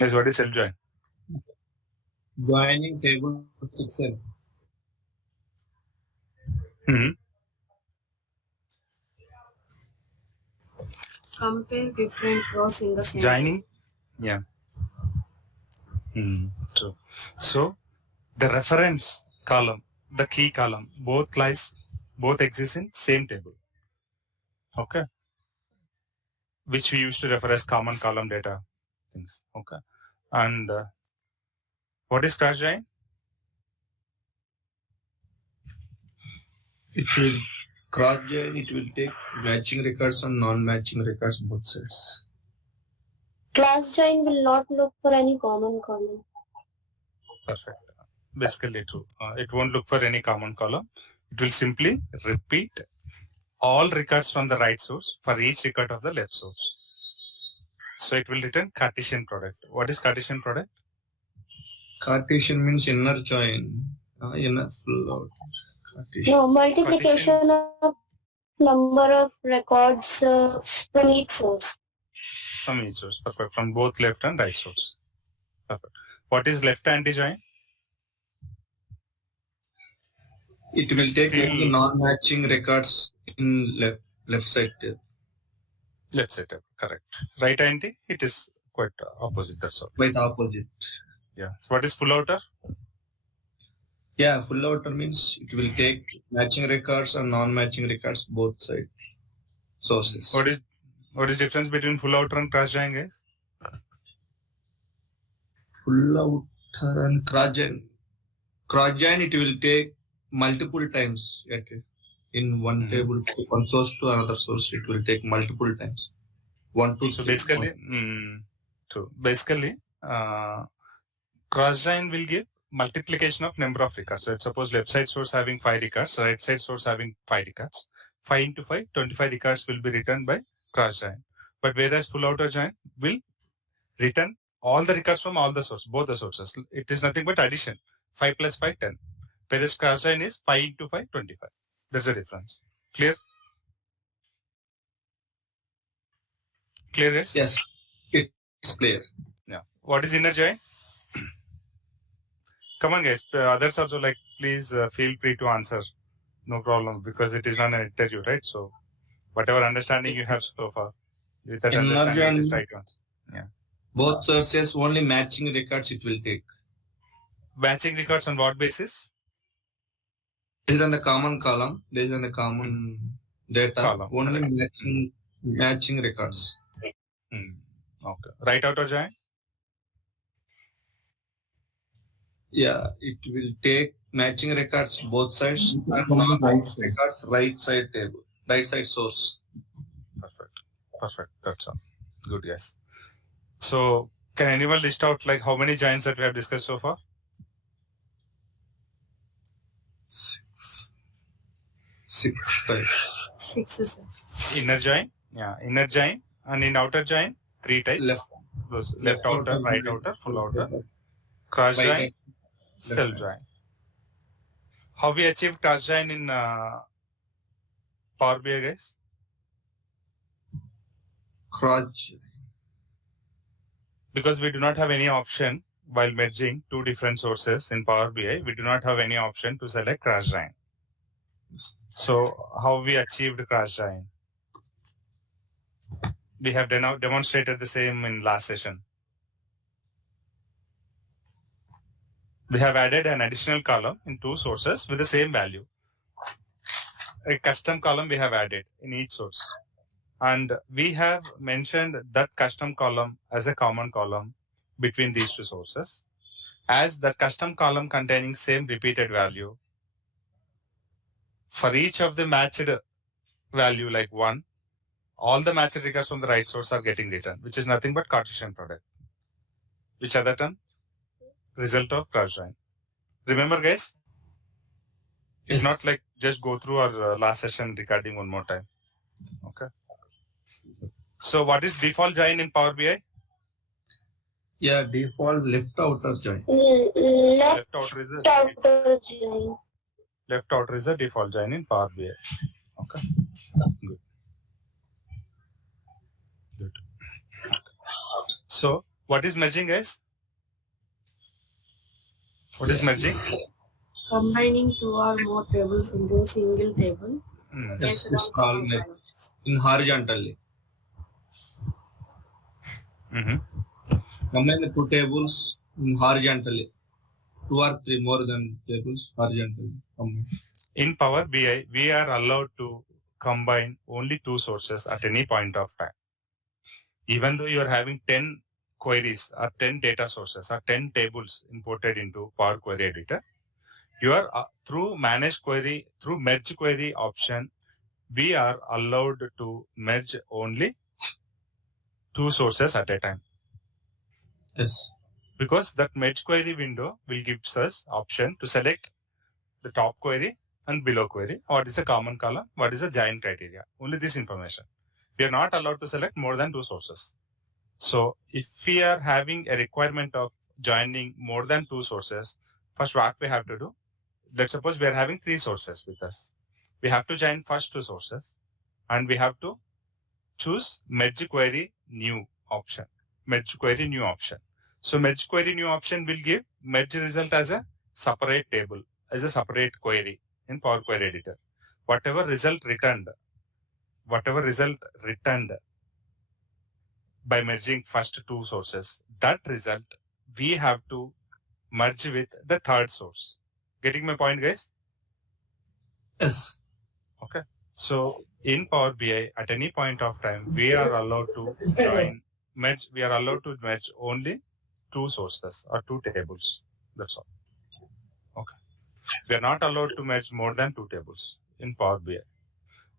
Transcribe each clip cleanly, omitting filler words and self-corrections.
Yes, what is self join? Joining table itself. Compare different rows in the same Joining, yeah. True. So the reference column, the key column, both exist in same table. Okay. Which we used to refer as common column data things. Okay. And what is cross join? It will cross join. It will take matching records and non-matching records both sides. Class join will not look for any common column. Perfect. Basically true. It won't look for any common column. It will simply repeat all records from the right source for each record of the left source. So it will return Cartesian product. What is Cartesian product? Cartesian means inner join. Inner full out. Cartesian. No, multiplication of number of records from each source. From each source. Perfect. From both left and right source. Perfect. What is left anti-join? It will take only non-matching records in left side table. Left side table, correct. Right anti, it is quite opposite, that's all. Quite opposite. Yeah. So what is full outer? Yeah, full outer means it will take matching records and non-matching records both side sources. What is difference between full outer and cross join, guys? Full outer and cross join. Cross join it will take multiple times. Okay. In one table, one source to another source, it will take multiple times. 1, 2, so 3, basically, true. Basically, cross join will give multiplication of number of records. So suppose left side source having 5 records, right side source having 5 records. 5 into 5, 25 records will be returned by cross join. But whereas full outer join will return all the records from all the sources, both the sources. It is nothing but addition. 5 plus 5, 10. Whereas cross join is 5 into 5, 25. That's the difference. Clear? Clear, guys? Yes, it's clear. Yeah. What is inner join? Come on, guys. Others also please feel free to answer. No problem, because it is not an interview, right? So whatever understanding you have so far, with that understanding, just try to answer. Yeah. Both sources only matching records it will take. Matching records on what basis? Based on the common column, based on the common data, column. Only matching records. Okay. Right outer join? Yeah, it will take matching records both sides and non-matching records right side table, right side source. Perfect. That's all. Good, guys. So can anyone list out how many joins that we have discussed so far? 6 types. 6 is Inner join, yeah, inner join, and in outer join, 3 types. Left outer, right outer, full outer, cross join, self join. How we achieve cross join in Power BI, guys? Cross. Because we do not have any option while merging 2 different sources in Power BI, we do not have any option to select cross join. So how we achieved cross join? We have demonstrated the same in last session. We have added an additional column in 2 sources with the same value. A custom column we have added in each source. And we have mentioned that custom column as a common column between these 2 sources, as the custom column containing same repeated value. For each of the matched value 1, all the matched records from the right source are getting returned, which is nothing but Cartesian product. Which other term? Result of cross join. Remember, guys? If not, just go through our last session recording one more time. Okay. So what is default join in Power BI? Yeah, default left outer join. Left outer join. Left outer is the default join in Power BI. Okay. Good. Okay. So What is merging, guys? What is merging? Combining two or more tables into a single table. Yes, based it's on called common merge columns. in horizontally. Mm-hmm. Combine the two tables in horizontally. Two or three more than tables horizontally. Combine. In Power BI, we are allowed to combine only two sources at any point of time. Even though you are having 10 queries or 10 data sources or 10 tables imported into Power Query Editor, you are through merge query option, we are allowed to merge only two sources at a time, Yes. because that merge query window will give us option to select the top query and below query, what is a common column, what is a join criteria, only this information. We are not allowed to select more than two sources. So if we are having a requirement of joining more than two sources, first what we have to do, let's suppose we are having three sources with us. We have to join first two sources and we have to choose merge query new option. Merge query new option. So merge query new option will give merge result as a separate table, as a separate query in Power Query Editor. Whatever result returned by merging first two sources, that result we have to merge with the third source. Getting my point, guys? Yes. Okay. So in Power BI, at any point of time, we are allowed to merge. We are allowed to merge only two sources or two tables. That's all. Okay. We are not allowed to merge more than two tables in Power BI.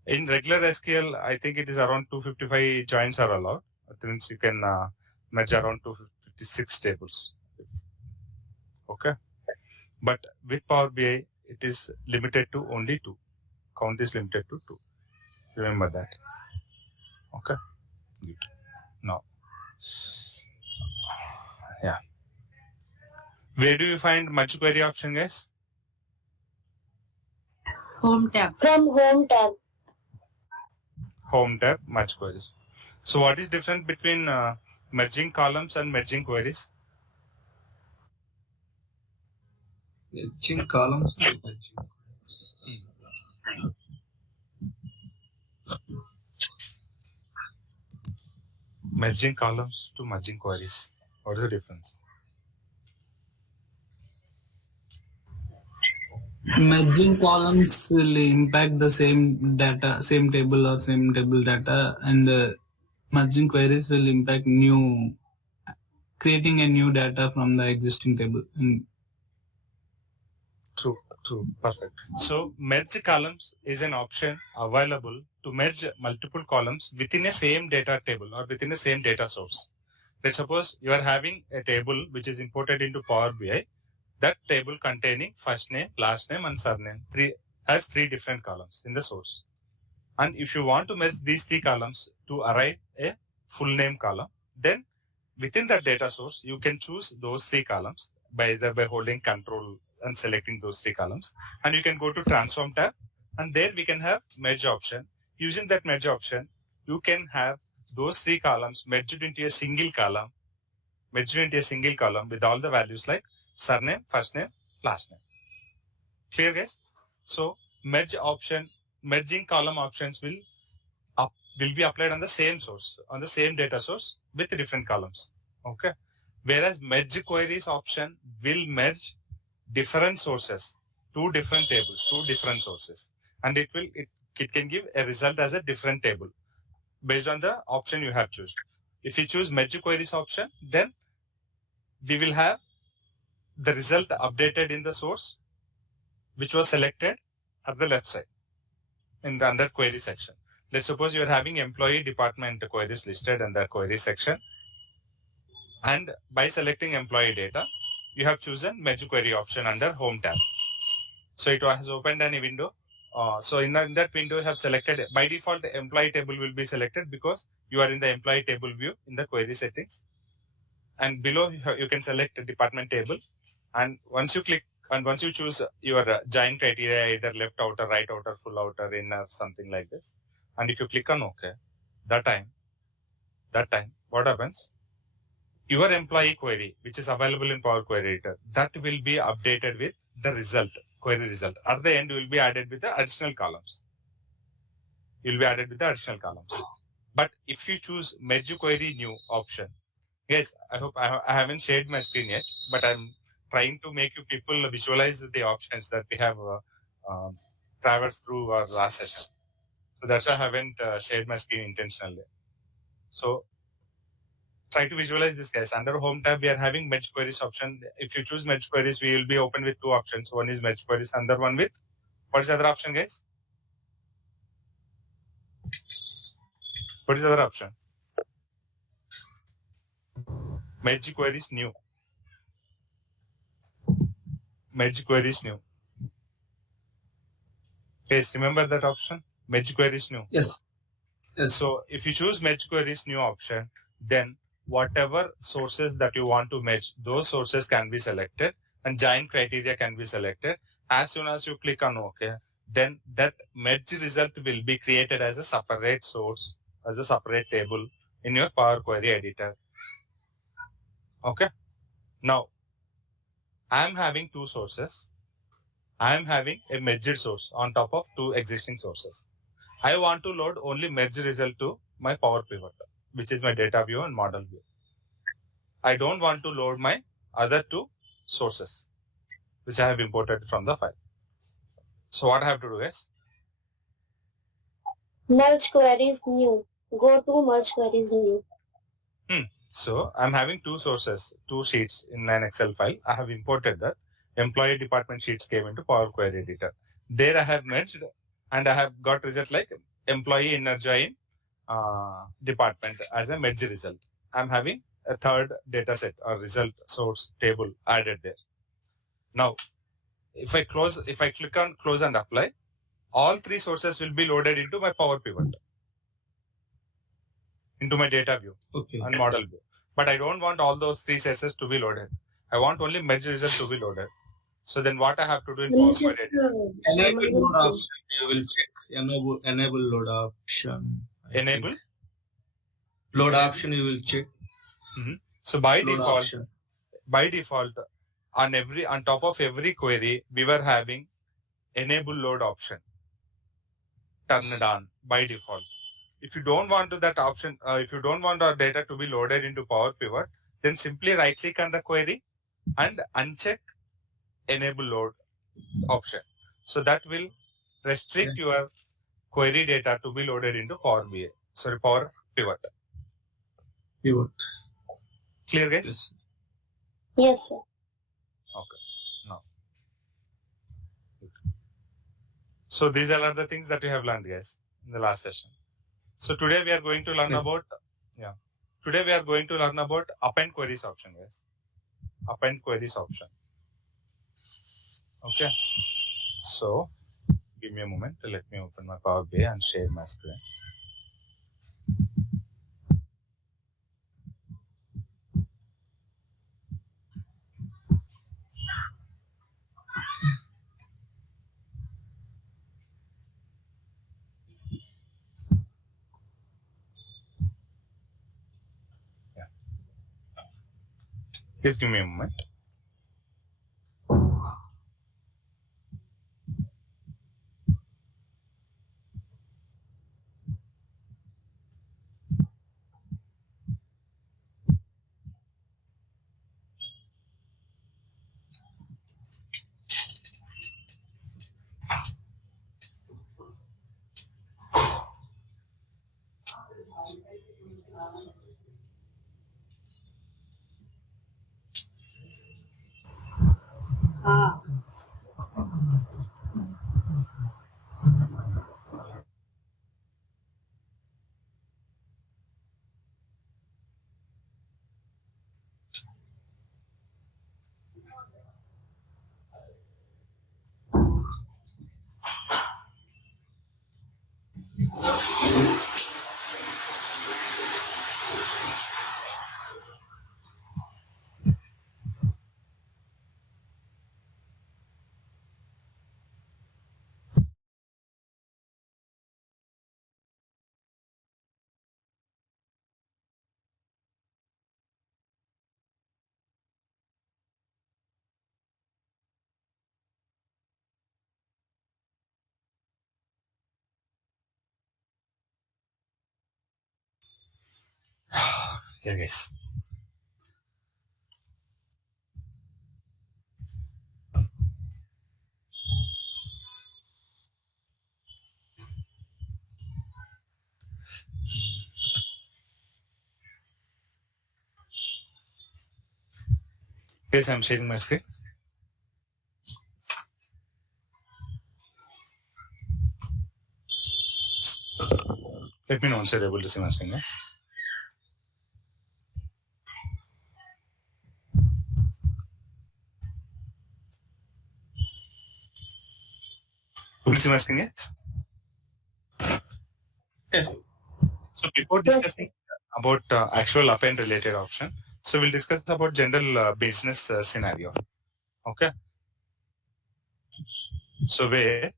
In regular SQL, I think it is around 255 joins are allowed. That means you can merge around 256 tables. Okay. But with Power BI, it is limited to only two. Count is limited to two. Remember that. Okay. Good. Now, yeah. Where do you find merge query option, guys? Home tab. From Home tab. Home tab, merge queries. So what is different between merging columns and merging queries? Merging columns. Merging columns to merging queries. What is the difference? Merging columns will impact the same data, same table or same table data, and merging queries will impact creating a new data from the existing table. True, perfect. So merge columns is an option available to merge multiple columns within a same data table or within the same data source. Let's suppose you are having a table which is imported into Power BI. That table containing first name, last name, and surname has three different columns in the source. And if you want to merge these three columns to arrive a full name column, then within that data source, you can choose those three columns by holding control and selecting those three columns. And you can go to transform tab, and there we can have merge option. Using that merge option, you can have those three columns merged into a single column with all the values like surname, first name, last name. Clear, guys? So merging column options will be applied on the same source, on the same data source with different columns. Okay. Whereas merge queries option will merge different sources, two different tables, two different sources, and it can give a result as a different table based on the option you have chosen. If you choose merge queries option, then we will have the result updated in the source which was selected at the left side in the under query section. Let's suppose you are having employee department queries listed in the query section, and by selecting employee data, you have chosen merge query option under home tab. So it has opened a window. So in that window, you have selected by default the employee table will be selected because you are in the employee table view in the query settings. And below you can select a department table, and once you click and once you choose your join criteria, either left outer, right outer, full outer, inner, something like this, and if you click on OK, that time what happens? your employee query, which is available in Power Query Editor, that will be updated with the result, query result. At the end, you will be added with the additional columns. You will be added with the additional columns. But if you choose merge query new option, yes, I hope I haven't shared my screen yet, but I'm trying to make you people visualize the options that we have traversed through our last session. So that's why I haven't shared my screen intentionally. So try to visualize this, guys. Under Home tab, we are having merge queries option. If you choose merge queries, we will be open with two options. One is merge queries, another one with, what is the other option, guys? What is the other option? Merge queries new. Merge queries new. Guys, remember that option? Merge queries new. Yes. Yes. So if you choose merge queries new option, then whatever sources that you want to merge, those sources can be selected and join criteria can be selected. As soon as you click on OK, then that merge result will be created as a separate source, as a separate table in your Power Query Editor. Okay. Now, I am having two sources. I am having a merged source on top of two existing sources. I want to load only merge result to my Power Pivot, which is my data view and model view. I don't want to load my other two sources, which I have imported from the file. So what I have to do is, Merge queries new. Go to merge queries new. so I'm having two sources, two sheets in an Excel file. I have imported that. Employee department sheets came into Power Query Editor. There I have merged and I have got result like employee inner join department as a merge result. I'm having a third data set or result source table added there. Now, if I click on close and apply, all three sources will be loaded into my Power Pivot, into my data view and model view. But I don't want all those three sources to be loaded. I want only merge result to be loaded. So then what I have to do in Power Query Editor? Enable load option. You will check. Enable load option. Enable Load option. You will check. So by Load default, option. on top of every query, we were having enable load option turned on by default. If you don't want that option, if you don't want our data to be loaded into Power Pivot, then simply right click on the query and uncheck enable load option. So that will restrict your query data to be loaded into Power Pivot. Pivot. Clear, guys? Yes, sir. Okay. Now, so these are the things that we have learned, guys, in the last session. So today we are going to learn about append queries option, guys. Append queries option. Okay. So give me a moment. Let me open my Power BI and share my screen. Please give me a moment. Here, guys. Yes, I'm sharing my screen. Let me know once you're able to see my screen, guys. Will you see my screen, yes? Yes. So before discussing about actual append related option, so we'll discuss about general business scenario. Okay. So where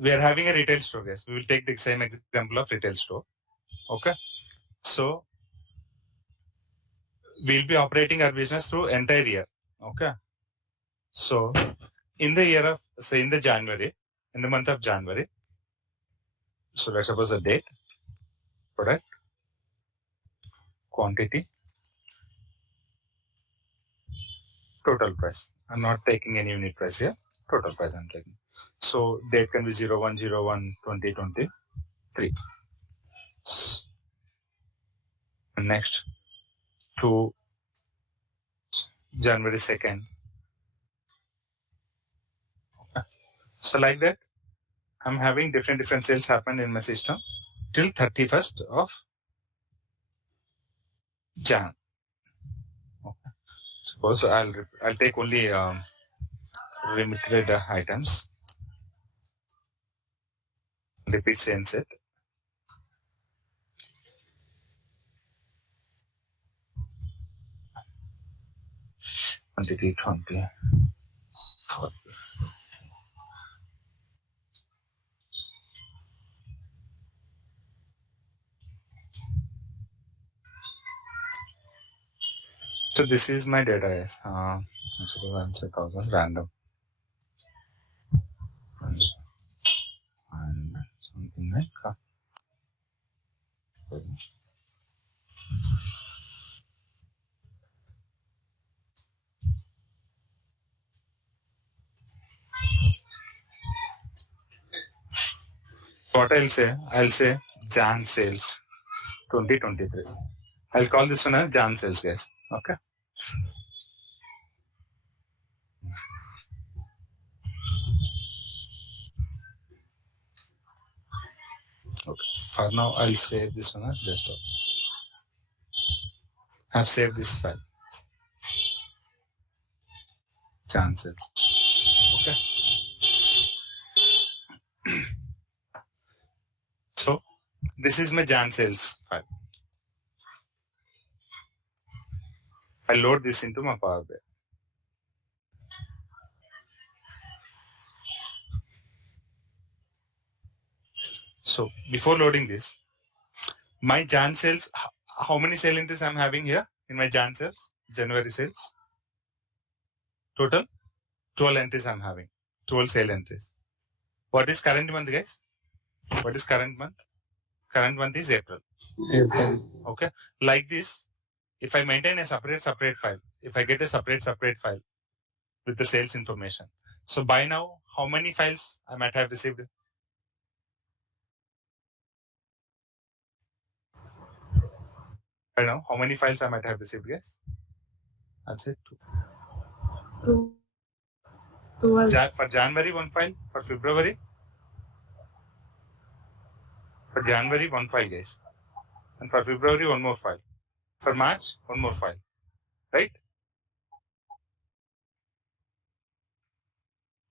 we are having a retail store, guys. We will take the same example of retail store. Okay. So we'll be operating our business through entire year. Okay. So in the year of, say in the month of January, so let's suppose the date, product, quantity, total price. I'm not taking any unit price here. Total price I'm taking. So date can be 01/01/2023. Next to January 2nd. So like that, I'm having different sales happen in my system till 31st of Jan. Okay. Suppose I'll take only limited items. Repeat same set. Quantity 20. So this is my data, guys. Suppose I'll say 1000 random. And something like what I'll say Jan sales 2023. I'll call this one as Jan sales, guys. Okay. Okay. For now, I'll save this one as desktop. I've saved this file. Jan sales. Okay. So this is my Jan sales file. I load this into my Power BI. So before loading this, my Jan sales, how many sale entries I'm having here in my Jan sales? January sales. Total 12 entries I'm having. 12 sale entries. What is current month, guys? What is current month? Current month is April. Okay. Like this, if I maintain a separate file, if I get a separate file with the sales information. So by now, how many files I might have received? By now, how many files I might have received, guys? I'll say 2. 12. For January, 1 file. For February, one file, guys. And for February, 1 more file. For March, 1 more file. Right?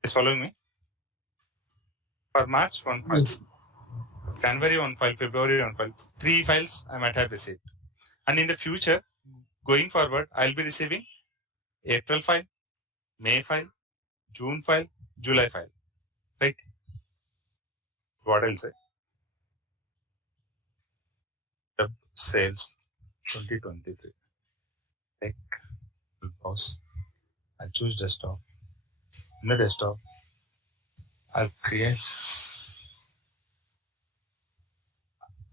Is following me? For March, 1 file. Yes. January, 1 file. February, 1 file. 3 files I might have received. And in the future, going forward, I'll be receiving April file, May file, June file, July file. Right? What I'll say? Sales 2023. Take, pause. I'll choose desktop. In the desktop, I'll create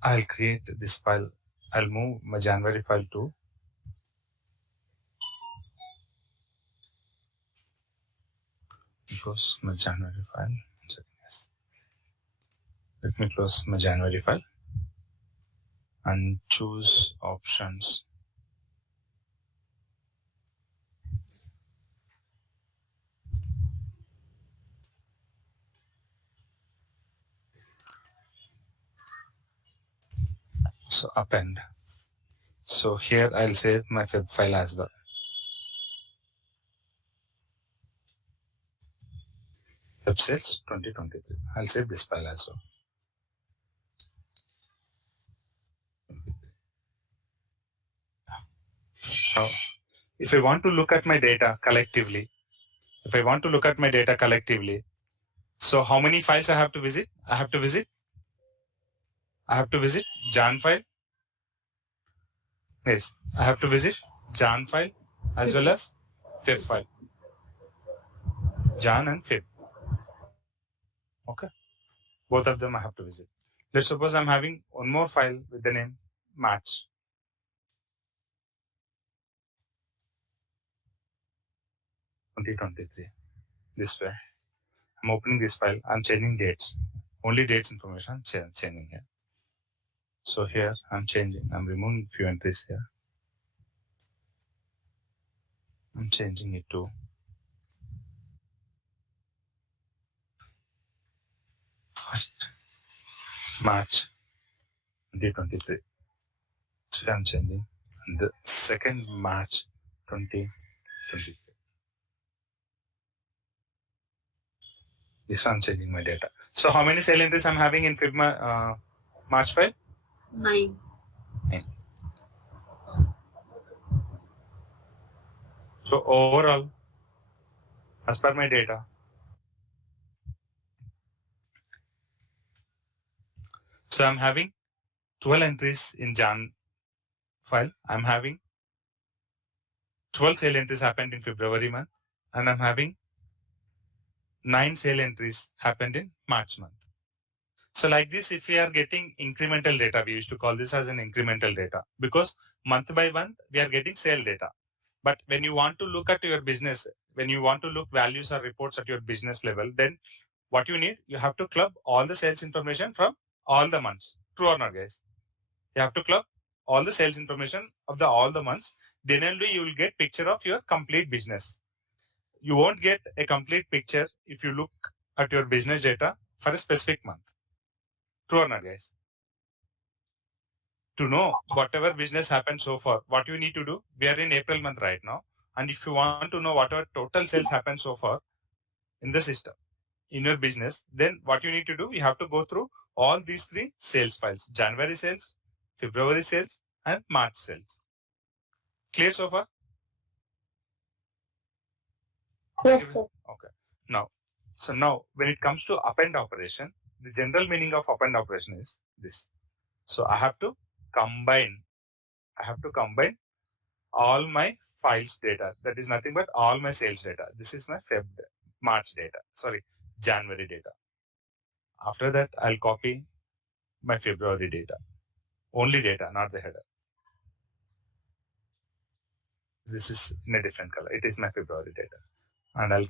I'll create this file. I'll move my January file to close my January file. Yes. Let me close my January file and choose options. So append. So here I'll save my Feb file as well. Feb sales 2023. I'll save this file as well. Now, if I want to look at my data collectively, so how many files I have to visit? I have to visit Jan file. Yes, I have to visit Jan file as well as Feb file. Jan and Feb. Okay. Both of them I have to visit. Let's suppose I'm having one more file with the name March. This way. I'm opening this file. I'm changing dates. Only dates information I'm changing here. So here I'm changing. I'm removing few entries here. I'm changing it to first March 2023. So I'm changing. And the 2nd March 2023. This one changing my data. So how many cell entries I'm having in March file? 9. So overall, as per my data, so I'm having 12 entries in Jan file. I'm having 12 sale entries happened in February month, and I'm having 9 sale entries happened in March month. So like this, if we are getting incremental data, we used to call this as an incremental data, because month by month we are getting sale data. But when you want to look at your business, when you want to look values or reports at your business level, then what you need, you have to club all the sales information from all the months. True or not, guys? You have to club all the sales information of all the months. Then only you will get picture of your complete business. You won't get a complete picture if you look at your business data for a specific month. True or not, guys? To know whatever business happened so far, what you need to do, we are in April month right now. And if you want to know whatever total sales happened so far in the system, in your business, then what you need to do, you have to go through all these 3 sales files: January sales, February sales, and March sales. Clear so far? Yes, sir. Okay. Now, when it comes to append operation, the general meaning of append operation is this. So I have to combine all my files data. That is nothing but all my sales data. This is my March data. Sorry, January data. After that, I'll copy my February data. Only data, not the header. This is in a different color. It is my February data. And I'll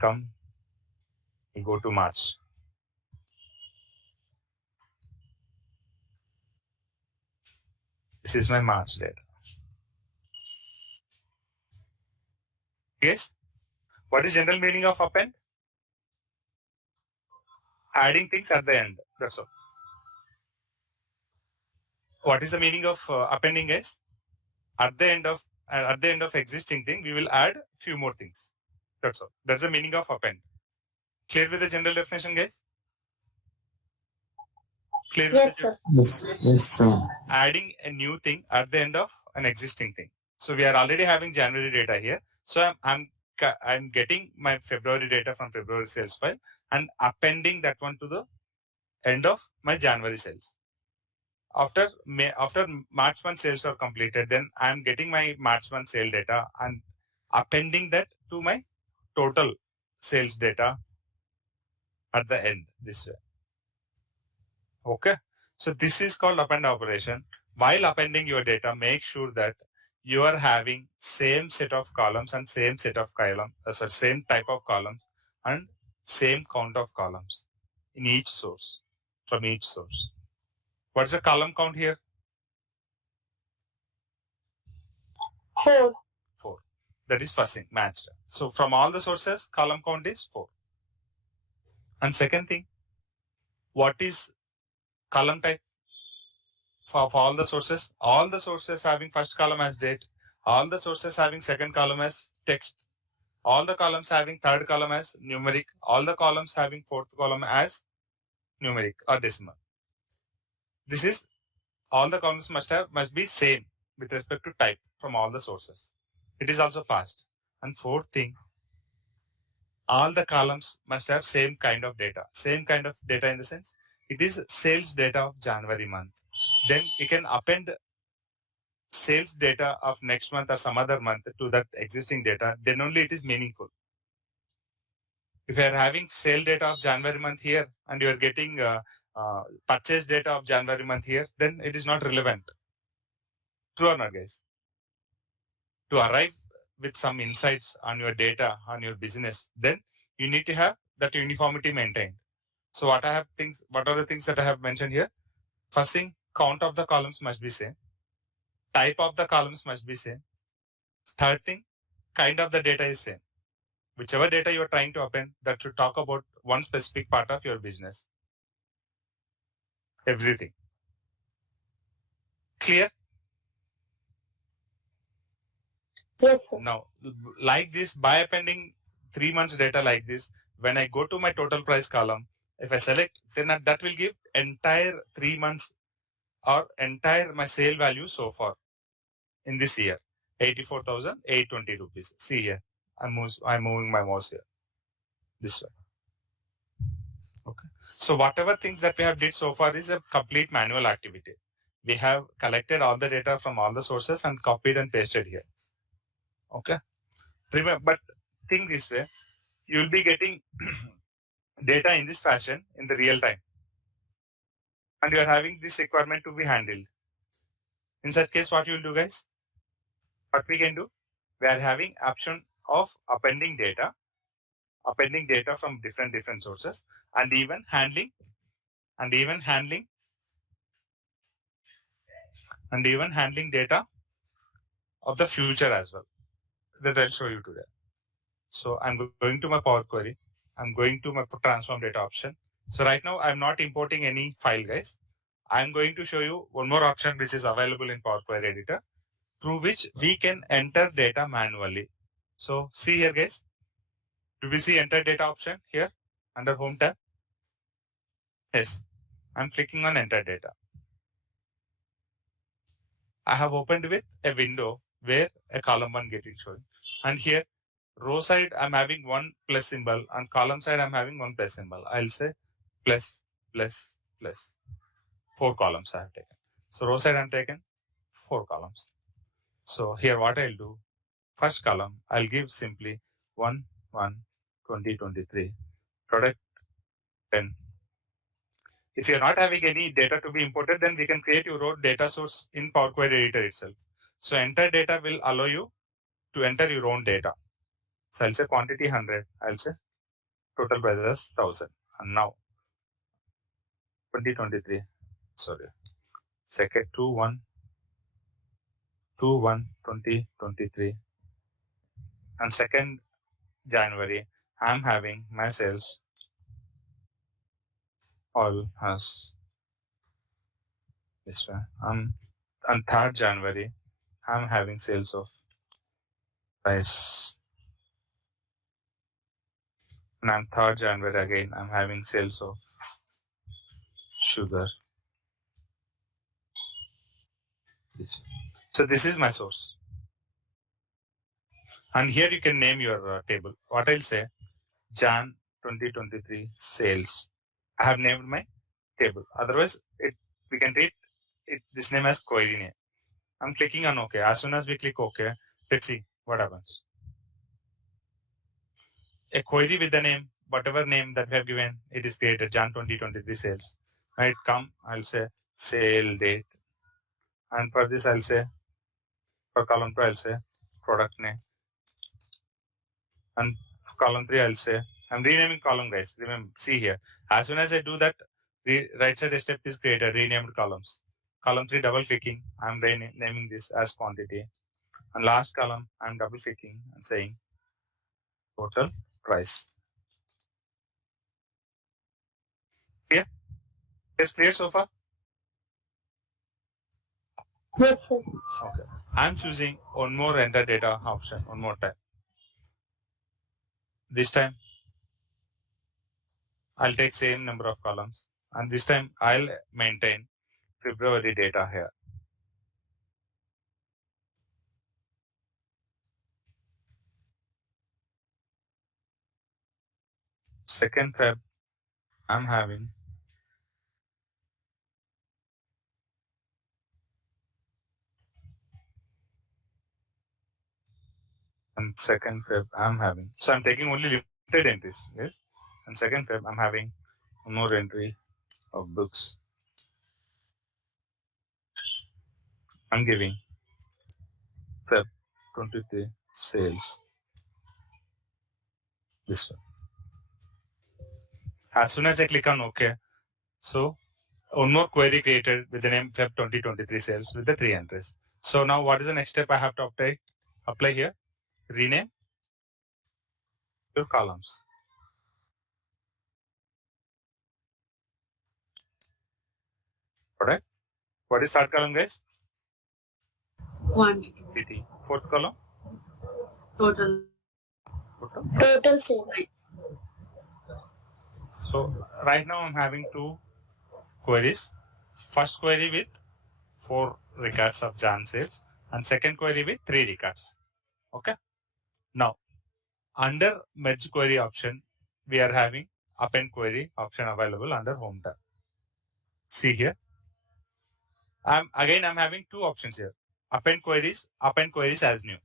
go to March. This is my March data. Yes? What is general meaning of append? Adding things at the end. That's all. What is the meaning of appending, guys? At the end of existing thing, we will add few more things. That's all. That's the meaning of append. Clear with the general definition, guys? Clear Yes, with the sir. Yes, sir. adding a new thing at the end of an existing thing. So we are already having January data here. So I'm getting my February data from February sales file and appending that one to the end of my January sales. After March month sales are completed, then I'm getting my March month sale data and appending that to my total sales data at the end this way. Okay. So this is called append operation. While appending your data, make sure that you are having same set of columns and same set of same type of columns and same count of columns in each source, from each source. What's the column count here? 4. 4. That is fuzzing, matched. So from all the sources, column count is 4. And second thing, what is column type for all the sources? All the sources having first column as date, all the sources having second column as text, all the columns having third column as numeric, all the columns having fourth column as numeric or decimal. This is all the columns must be same with respect to type from all the sources. It is also passed. And fourth thing, all the columns must have same kind of data. Same kind of data in the sense, it is sales data of January month. Then you can append sales data of next month or some other month to that existing data. Then only it is meaningful. If you are having sale data of January month here and you are getting purchase data of January month here, then it is not relevant. True or not, guys? To arrive with some insights on your data, on your business, then you need to have that uniformity maintained. So what are the things that I have mentioned here? First thing, count of the columns must be same. Type of the columns must be same. Third thing, kind of the data is same. Whichever data you are trying to append, that should talk about one specific part of your business. Everything. Clear? Yes, sir. Now, like this, by appending 3 months data like this, when I go to my total price column, if I select, then that will give entire 3 months or entire my sale value so far in this year, 84,820 rupees. See here, I'm moving my mouse here, this way. Okay. So whatever things that we have did so far is a complete manual activity. We have collected all the data from all the sources and copied and pasted here. Okay. Remember, but think this way, you will be getting data in this fashion in the real time. And you are having this requirement to be handled. In such case, what you will do, guys? What we can do? We are having option of appending data from different sources, and even handling data of the future as well. That I'll show you today. So I'm going to my Power Query. I'm going to my transform data option. So right now I'm not importing any file, guys. I'm going to show you one more option which is available in Power Query Editor, through which we can enter data manually. So see here, guys. Do we see enter data option here under home tab? Yes. I'm clicking on enter data. I have opened with a window where a column 1 getting shown. And here, row side, I'm having one plus symbol, and column side, I'm having one plus symbol. I'll say plus, plus, plus. 4 columns I have taken. So row side, I'm taken 4 columns. So here, what I'll do, first column, I'll give simply 1, 1, 20, 23, product 10. If you're not having any data to be imported, then we can create your own data source in Power Query Editor itself. So enter data will allow you to enter your own data. So I'll say quantity 100. I'll say total prices 1000. And now 2023. Sorry. Second 2-1. 2023. And 2nd January, I'm having my sales all as this way. On 3rd January, I'm having sales of rice. And on 3rd January again, I'm having sales of sugar. So this is my source. And here you can name your table. What I'll say, Jan 2023 sales. I have named my table. Otherwise, we can treat this name as query name. I'm clicking on OK. As soon as we click OK, let's see what happens. A query with the name, whatever name that we have given, it is created, Jan 2023 sales. Right, come, I'll say sale date. And for this, I'll say, for column 2, I'll say product name. And for column 3, I'll say, I'm renaming column, guys. Remember, see here. As soon as I do that, the right side step is created, renamed columns. Column 3, double clicking, I'm naming this as quantity. And last column, I'm double clicking and saying total price. Clear? Is clear so far? Yes, sir. Okay. I'm choosing one more enter data option, one more time. This time, I'll take same number of columns. And this time, I'll maintain February data here. Second Feb, I'm having and second Feb, I'm having. So I'm taking only limited entries, yes. And second Feb, I'm having one more entry of books. I'm giving Feb 23 sales. This one. As soon as I click on OK, so one more query created with the name Feb 2023 sales with the 3 entries. So now what is the next step I have to apply here? Rename your columns. Correct? What is third column, guys? Quantity. Fourth column? Total. Total sales. So right now I'm having 2 queries. First query with 4 records of Jan sales and second query with 3 records. Okay. Now under merge query option, we are having append query option available under home tab. See here. I'm having 2 options here. Append queries as new.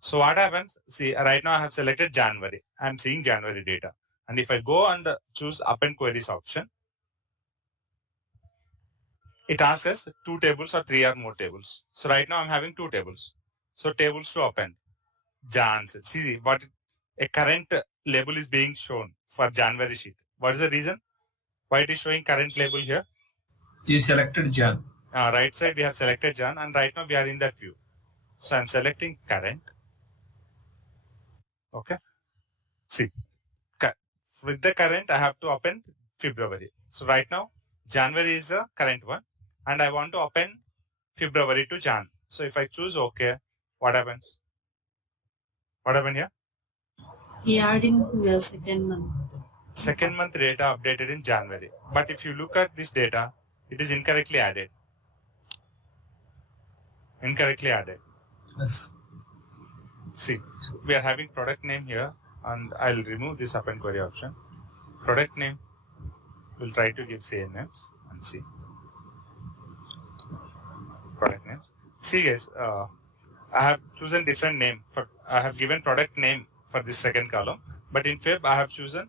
So what happens? See, right now I have selected January. I'm seeing January data. And if I go and choose append queries option, it asks us 2 tables or 3 or more tables. So right now I'm having 2 tables. So tables to append. Jan. See what a current label is being shown for January sheet. What is the reason? Why it is showing current label here? You selected Jan. Right side we have selected Jan and right now we are in that view. So I'm selecting current. Okay. See, with the current I have to append February. So right now January is the current one and I want to append February to Jan. So if I choose OK, what happens? What happened here? He adding the second month. Second month data updated in January. But if you look at this data, it is incorrectly added. Incorrectly added. Yes. See, we are having product name here and I'll remove this append query option. Product name, we'll try to give same names and see. Product names. See guys, I have chosen different name. I have given product name for this second column, but in Feb I have chosen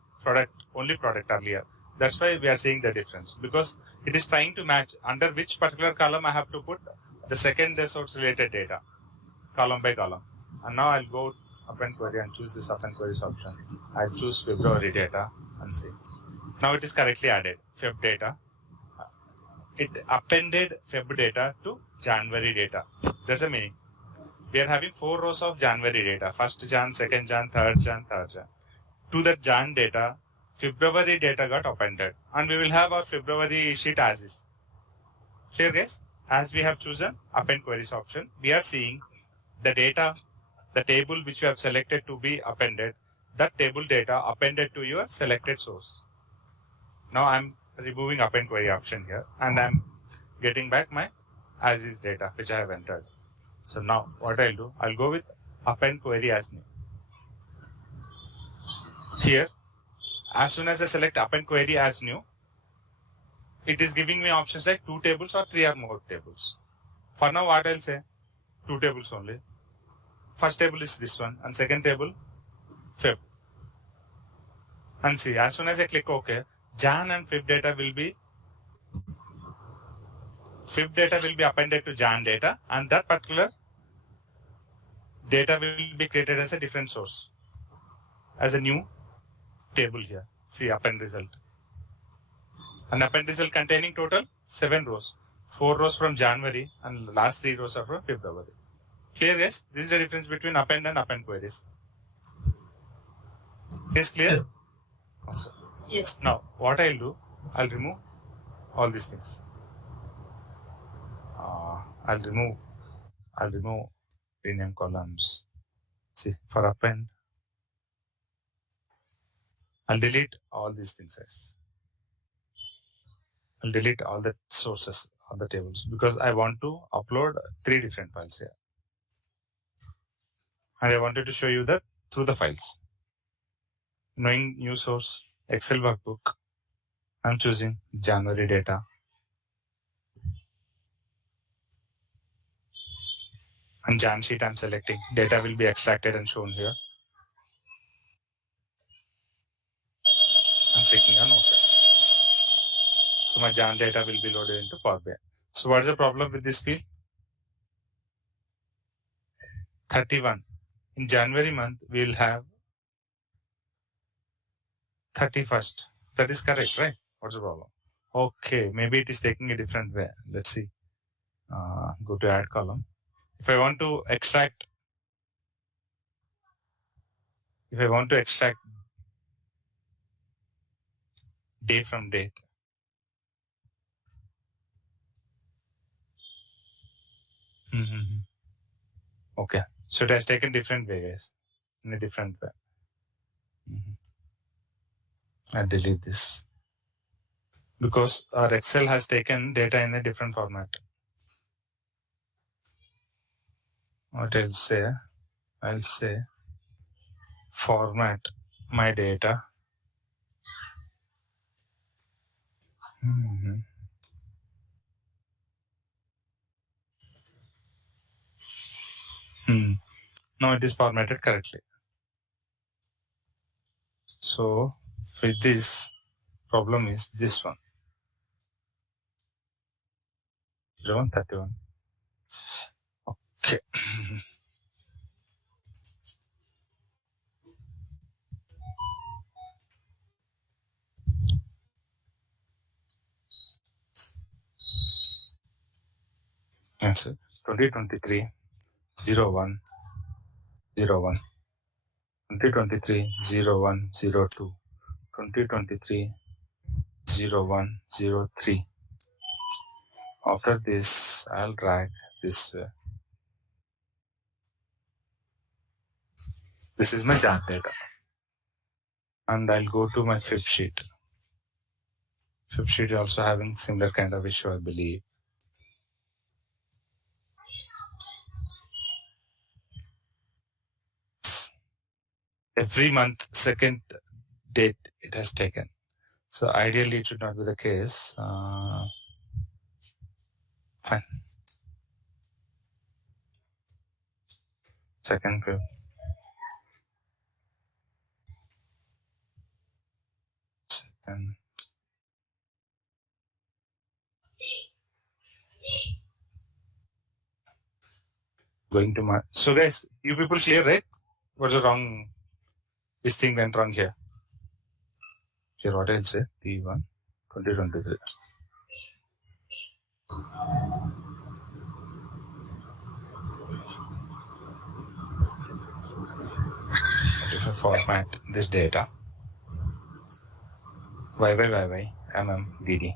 only product earlier. That's why we are seeing the difference because it is trying to match under which particular column I have to put the second source related data, column by column. And now I'll go append query and choose this append queries option. I'll choose February data and see. Now it is correctly added, Feb data. It appended Feb data to January data. That's the meaning. We are having 4 rows of January data. First Jan, second Jan, third Jan, third Jan. To that Jan data, February data got appended. And we will have our February sheet as is. Clear guys? As we have chosen append queries option, we are seeing the data, the table which we have selected to be appended, that table data appended to your selected source. Now I'm removing append query option here and I'm getting back my as is data which I have entered. So now what I'll do, I'll go with append query as new. Here, as soon as I select append query as new, it is giving me options like 2 tables or 3 or more tables. For now, what I'll say, 2 tables only. First table is this one and second table, Feb. And see, as soon as I click OK, Jan and Feb data will be Fib data will be appended to Jan data, and that particular data will be created as a different source, as a new table here. See append result. An append result containing total 7 rows. 4 rows from January and last 3 rows are from February. Clear, guys? This is the difference between append and append queries. Is clear? Yes. Awesome. Yes. Now, what I'll do, I'll remove all these things. I'll remove rename columns. See, for append, I'll delete all these things, guys. I'll delete all the sources, all the tables, because I want to upload 3 different files here. And I wanted to show you that through the files. Knowing new source, Excel workbook, I'm choosing January data. And Jan sheet I'm selecting. Data will be extracted and shown here. I'm clicking on OK. So my Jan data will be loaded into Power BI. So what's the problem with this field? 31. In January month, we will have 31st. That is correct, right? What's the problem? Okay, maybe it is taking a different way. Let's see. Go to add column. If I want to extract day from date, okay, so it has taken different way, guys, in a different way. I delete this because our Excel has taken data in a different format. What I'll say format my data. Now it is formatted correctly. So with this problem is this one. 31. Okay. Answer 2023 01 01 2023 01 02 2023 01 03. After this, I'll drag this way. This is my Jan data. And I'll go to my Fib sheet. Fib sheet is also having similar kind of issue, I believe. Every month, second date it has taken. So ideally it should not be the case. Fine. Second Fib. Second. Going to my, so guys, you people clear, right? What's the wrong? This thing went wrong here. Here, what I'll say, T1, 2023. If I format this data, YY, DD.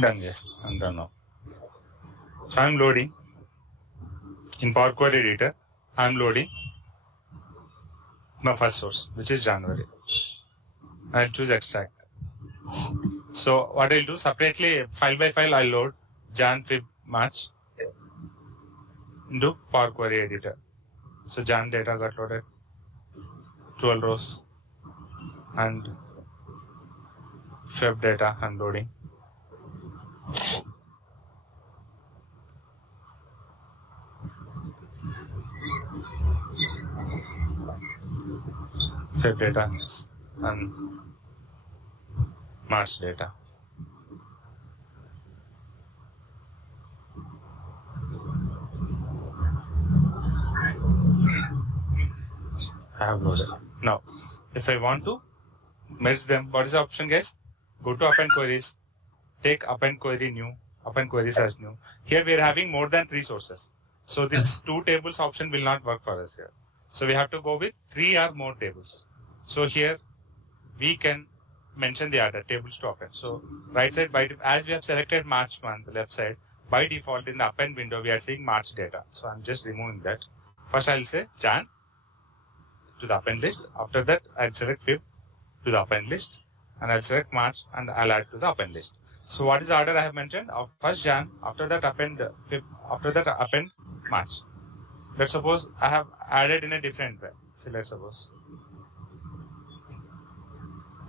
Done, yes, I'm done now. So I'm loading in Power Query Editor. I'm loading my first source, which is January. I'll choose extract. So what I'll do separately, file by file, I'll load Jan, Feb, March into Power Query Editor. So Jan data got loaded, 12 rows, and Feb data I'm loading. Feb data and March data. I have loaded. Now, if I want to merge them, what is the option, guys? Go to append queries, take append query new, append queries as new. Here we are having more than 3 sources. So this Yes. 2 tables option will not work for us here. So we have to go with 3 or more tables. So here we can mention the other tables to append. So right side, as we have selected March month, left side, by default in the append window, we are seeing March data. So I'm just removing that. First I'll say Jan to the append list. After that, I'll select Feb to the append list, and I'll select March and I'll add to the append list. So what is the order I have mentioned? First Jan, after that append Feb, after that append March. Let's suppose I have added in a different way. So let's suppose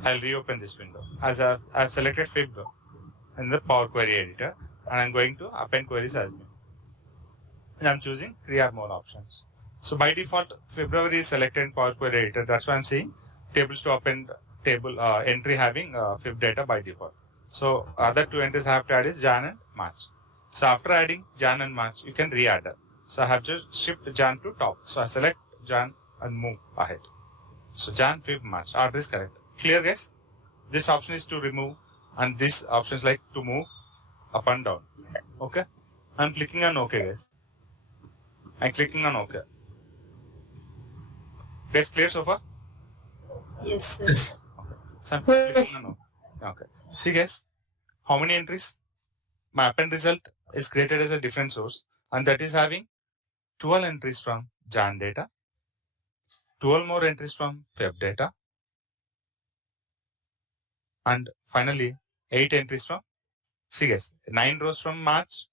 I'll reopen this window. As I've selected Feb in the Power Query editor, and I'm going to append queries as new. And I'm choosing 3 or more options. So by default, February is selected in Power Query editor. That's why I'm saying tables to append table entry having Feb data by default. So other 2 entries I have to add is Jan and March. So after adding Jan and March, you can re-add it. So I have just shift Jan to top. So I select Jan and move ahead. So Jan, Feb, March. Order is correct. Clear, guys? This option is to remove, and this option is like to move up and down. Okay? I'm clicking on OK, guys. I'm clicking on OK. That's clear so far? Yes, sir. Yes. So I'm clicking on OK. Okay. See, guys, how many entries? My append result is created as a different source, and that is having 12 entries from Jan data, 12 more entries from Feb data, and finally 8 entries from, see guys, 9 rows from March.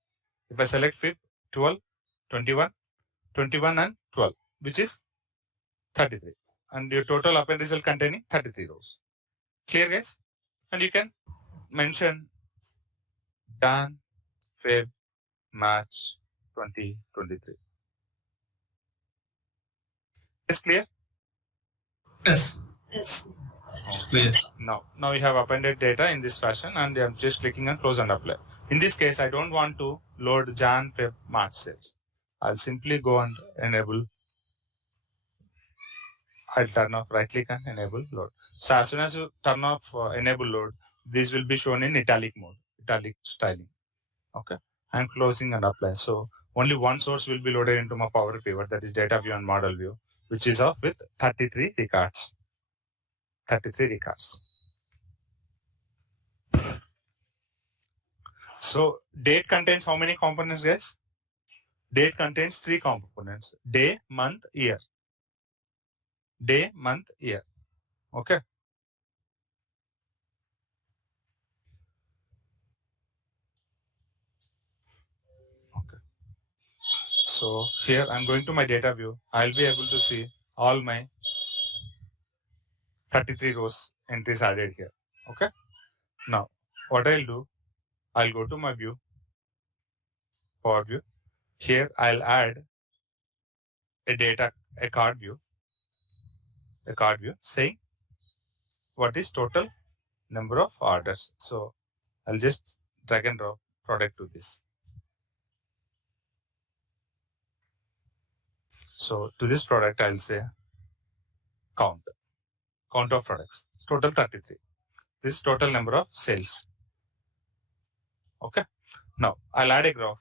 If I select Feb, 12, 21, 21 and 12, which is 33. And your total append result containing 33 rows. Clear, guys? And you can mention Jan, Feb, March 2023. Is clear? Yes. Yes. Clear. Now you have appended data in this fashion, and I'm just clicking on close and apply. In this case, I don't want to load Jan, Feb, March cells. I'll simply go and enable. I'll turn off, right click and enable load. So as soon as you turn off enable load, this will be shown in italic mode, italic styling. Okay. I'm closing and apply. So only one source will be loaded into my Power Pivot, that is data view and model view, which is of with 33 records. 33 records. So date contains how many components, guys? Date contains 3 components: day, month, year. Day, month, year. Okay. Okay. So here I'm going to my data view. I'll be able to see all my 33 rows entries added here. Okay. Now what I'll do, I'll go to my view, Power View. Here I'll add a card view saying what is total number of orders. So I'll just drag and drop product to this. So to this product, I'll say count of products, total 33. This is total number of sales. Okay. Now I'll add a graph.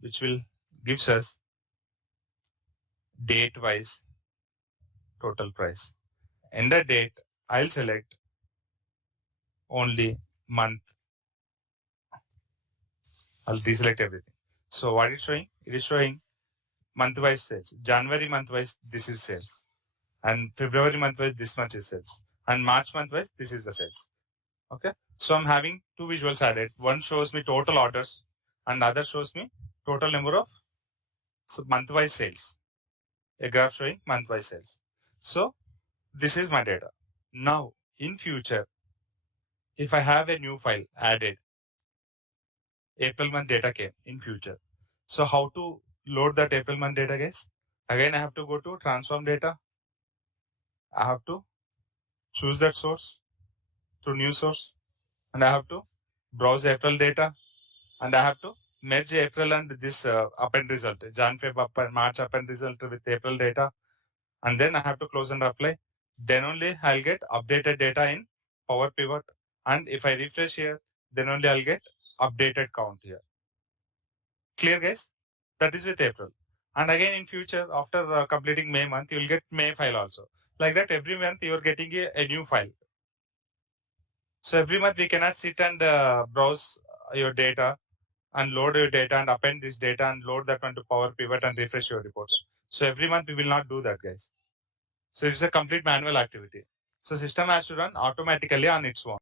Which will gives us date wise total price. End date, I'll select only month. I'll deselect everything. So what it's showing? It is showing month wise sales. January month wise, this is sales. And February month wise, this much is sales. And March month wise, this is the sales. Okay. So I'm having 2 visuals added. One shows me total orders and other shows me total number of month wise sales. A graph showing month wise sales. So this is my data. Now in future, if I have a new file added, April month data came in future. So how to load that April month data, guys? Again, I have to go to transform data. I have to choose that source to new source, and I have to browse April data, and I have to merge April and this append result, Jan, Feb, append, March append result with April data, and then I have to close and apply. Then only I'll get updated data in Power Pivot, and if I refresh here, then only I'll get updated count here. Clear, guys? That is with April. And again in future, after completing May month, you will get May file also. Like that, every month you are getting a new file. So every month we cannot sit and browse your data and load your data and append this data and load that one to Power Pivot and refresh your reports. So every month we will not do that, guys. So it's a complete manual activity. So system has to run automatically on its own.